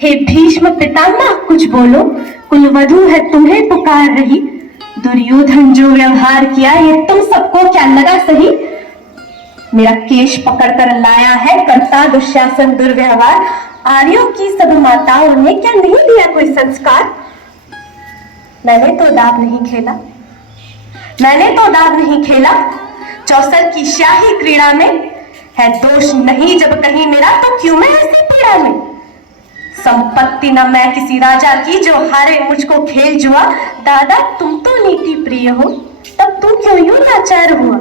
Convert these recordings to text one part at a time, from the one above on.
हे भीष्म पितामह कुछ बोलो, कुलवधू है तुम्हें पुकार रही। दुर्योधन जो व्यवहार किया ये तुम सबको क्या लगा सही। मेरा केश पकड़कर लाया है करता दुशासन दुर्व्यवहार। आर्यों की सब माताओं ने क्या नहीं दिया कोई संस्कार। मैंने तो दाव नहीं खेला, मैंने तो दाव नहीं खेला। चौसर की शाही क्रीड़ा में है दोष नहीं जब कहीं मेरा, तो क्यों मैं ऐसी पीड़ा में। संपत्ति न मैं किसी राजा की जो हारे मुझको खेल जुआ। दादा तुम तो नीति प्रिय हो, तब तू क्यों यूं लाचार हुआ।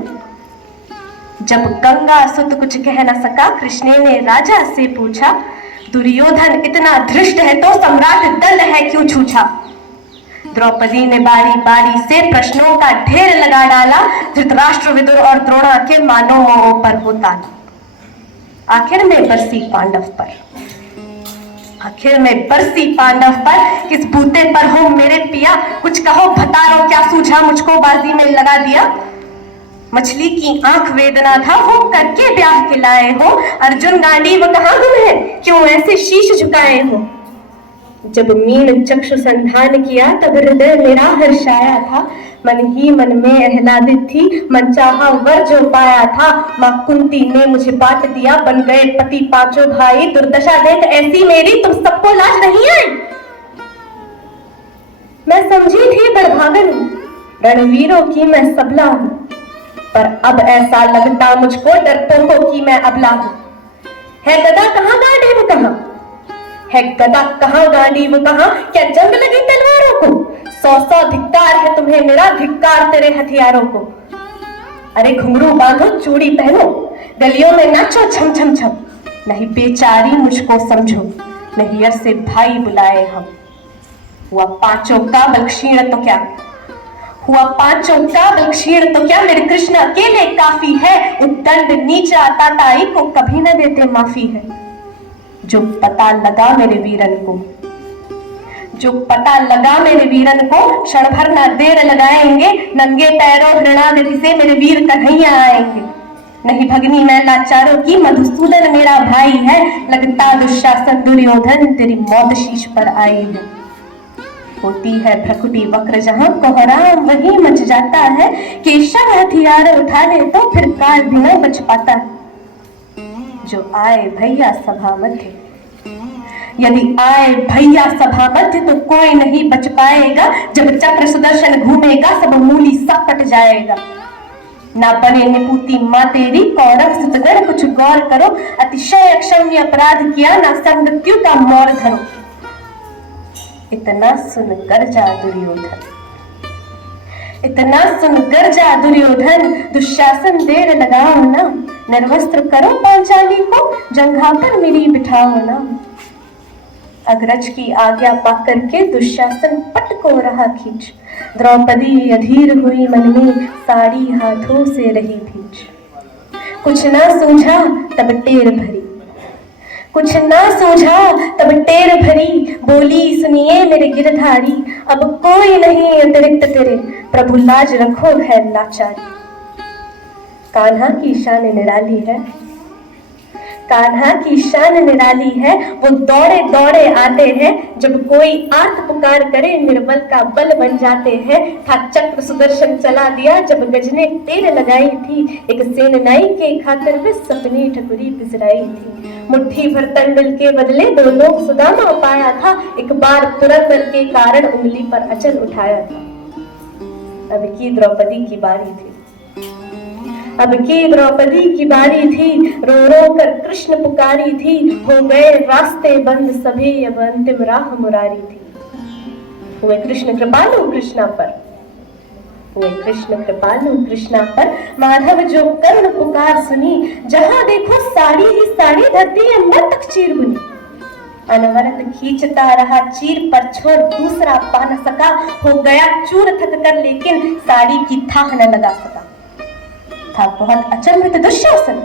जब गंगा सुत कुछ कह न सका, कृष्ण ने राजा से पूछा। दुर्योधन इतना धृष्ट है तो सम्राट दल है क्यों छूछा। द्रौपदी ने बारी बारी से प्रश्नों का ढेर लगा डाला। धृतराष्ट्र विदुर और द्रोणा के मानो मोहों पर होता। आखिर में बरसी पांडव पर, आखिर में बरसी पांडव पर। किस बूते पर हो मेरे पिया, कुछ कहो भतारो क्या सूझा मुझको बाजी में लगा दिया। मछली की आंख वेदना था वो करके ब्याह के लाए हो। अर्जुन गांडीव कहाँ गुम है क्यों ऐसे शीश झुकाए हो। जब मीन चक्षु संधान किया तब हृदय मेरा हर्षाया था। मन ही मन में आह्लादित थी, मन चाहा वर जो पाया था। मां कुंती ने मुझे बांट दिया, बन गए पति पांचों भाई। दुर्दशा देख ऐसी मेरी तुम सबको लाज नहीं आई। मैं समझी थी बड़भागन हूं, रणवीरों की मैं सबला हूं। पर अब ऐसा लगता मुझको डरपोकों की मैं अबला हूं। है गदा कहाँ गांडीव कहाँ, है गदा कहाँ गांडीव कहाँ। क्या जंग लगी तलवारों को, सौ सौ धिक्कार है तुम्हें मेरा, धिक्कार तेरे हथियारों को। अरे घुंघरू बांधो चूड़ी पहनो, गलियों में नाचो छम छम छम। नहीं बेचारी मुझको समझो, नहीं यार से भाई बुलाए हम। हुआ पांचों का बल क्षीण तो क्या, हुआ पांचों का बल क्षीण तो क्या। मेरे कृष्ण अकेले काफी है, उद्दंड नीचा ताताई को कभी न देते माफी है। जो पता लगा मेरे वीरन को, जो पता लगा मेरे वीरन को, क्षण भर ना देर लगाएंगे। नंगे पैरों घृणानिधि से मेरे वीर कन्हैया आएंगे। नहीं भगनी मैं लाचारों की, मधुसूदन मेरा भाई है। लगता दुशासन दुर्योधन तेरी मौत शीश पर आई है। होती है भ्रकुटी वक्र जहां कोहराम वही मच जाता है। केशव हथियार उठा ले तो फिर काल भी न बच पाता। जो आए भैया सभा मध्य, यदि आए भैया सभा मध्य तो कोई नहीं बच पाएगा। जब चक्र सुदर्शन घूमेगा सब मूली सब कट जाएगा। ना बने निपुती माँ तेरी, कौरव सुतगण कुछ गौर करो। अतिशय अक्षम्य अपराध किया, ना संगत्यु का मोर धरो। इतना सुन गर्जा दुर्योधन, इतना सुन गर्जा दुर्योधन। दुशासन देर लगाओ ना, निर्वस्त्र करो पांचाली को। जंघा पर मेरी बिठाओ ना। अग्रज की आज्ञा पाकर के दुशासन पट को रहा खींच। द्रौपदी अधीर हुई मन में, साड़ी हाथों से रही भींच। कुछ ना सूझा तब टेर भरी, कुछ ना सूझा तब टेर भरी। बोली सुनिए मेरे गिरधारी, अब कोई नहीं अतिरिक्त तेरे। प्रभु लाज रखो है लाचारी। कान्हा की शान निराली है, कान्हा की शान निराली है। वो दौड़े दौड़े आते हैं, जब कोई आर्त पुकार करे निर्बल का बल बन जाते हैं। था चक्र सुदर्शन चला दिया जब गजने तेल लगाई थी। एक सेननाई के खातिर वे सपनी ठकुरी पिसराई थी। मुट्ठी भर तंडल के बदले दो लोग सुदामा पाया था। एक बार पुरंदर के कारण उंगली पर अचल उठाया था। अब की द्रौपदी की बारी थी, अब की द्रौपदी की बारी थी। रो रो कर कृष्ण पुकारी थी। हो गए रास्ते बंद सभी, अब अंतिम राह मुरारी थी। हुए कृष्ण कृपालु कृष्णा पर, हुए कृष्ण कृपालु कृष्णा पर। माधव जो कर्ण पुकार सुनी, जहां देखो साड़ी ही साड़ी धरती अंबर तक चीर बुनी। अनवरत खींचता रहा चीर पर छोड़ दूसरा पा न सका। हो गया चूर थक कर लेकिन साड़ी की थाह न लगा सका। था बहुत अचंभित दुशासन,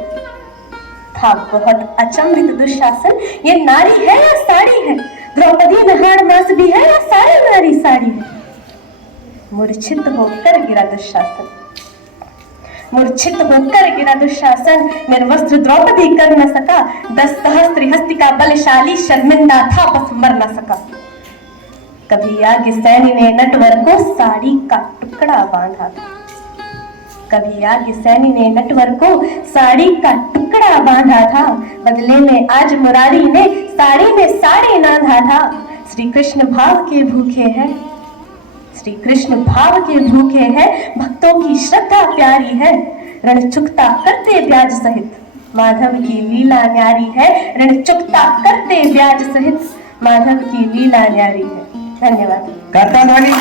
था बहुत अचंभित दुशासन। ये नारी है या साड़ी है, द्रौपदी नहाड़ मास भी है या सारी नारी साड़ी है। मूर्छित होकर गिरा दुशासन, मूर्छित होकर गिरा दुशासन, निर्वस्त्र द्रौपदी कर न सका, 10 सहस्त्र हस्ती का बलशाली शर्मिंदा था बस मर न सका। कभी आगे सैनी ने नटवर को साड़ी का टुकड़ा बांधा था, कभी आगे सैनी ने नटवर को साड़ी का टुकड़ा बांधा था, बदले में आज मुरारी ने साड़ी में साड़ी नांधा था। श्री कृष्ण भाव के भूखे हैं, श्री कृष्ण भाव के भूखे हैं, भक्तों की श्रद्धा प्यारी है, ऋण चुकता करते ब्याज सहित माधव की लीला न्यारी है, ऋण चुकता करते ब्याज सहित माधव की लीला न्यारी है। धन्यवाद। करताल वाली